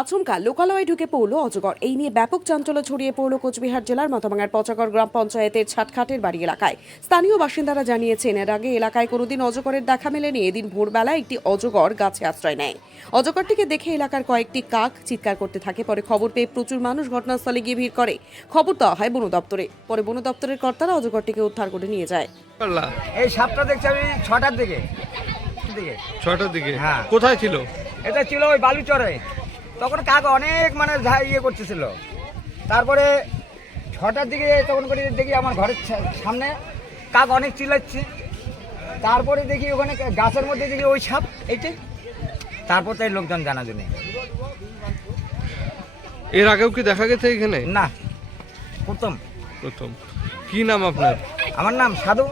আচমকা লোকালয়ে ঢুকে পড়ল অজগর। এই নিয়ে ব্যাপক চাঞ্চল্য ছড়িয়ে পড়ল কোচবিহার জেলার মাথাভাঙার পচাগড় গ্রাম পঞ্চায়েতের ছাটখাটের বাড়ি এলাকায়। স্থানীয় বাসিন্দারা জানিয়েছেন, এর আগে এলাকায় কোনোদিন অজগরের দেখা মেলেনি। এদিন ভোরবেলা একটি অজগর গাছে আশ্রয় নেয়। অজগরটিকে দেখে এলাকার কয়েকটি কাক চিৎকার করতে থাকে। পরে খবর পেয়ে প্রচুর মানুষ ঘটনাস্থলে গিয়ে ভিড় করে। খবর দেওয়া হয় বন দপ্তরে। পরে বন দপ্তরের কর্তারা অজগরটিকে উদ্ধার করে নিয়ে যায়। এই সাপটা দেখছি আমি 6টার দিকে। 6টার দিকে? হ্যাঁ। কোথায় ছিল? এটা ছিল ওই বালুচরে। তখন কাক অনেক মানে ইয়ে করতেছিল। তারপরে 6টার দিকে তখন করে দেখি আমার ঘরের সামনে কাক অনেক চিল্লাচ্ছে। তারপরে দেখি ওখানে গাছের মধ্যে দেখি ওই সাপ এইটা। তারপর তাই লোকজন জানা জন্য। এর আগেও কি দেখা গেছে এখানে? না, প্রথম। কি নাম আপনার? আমার নাম সাধু।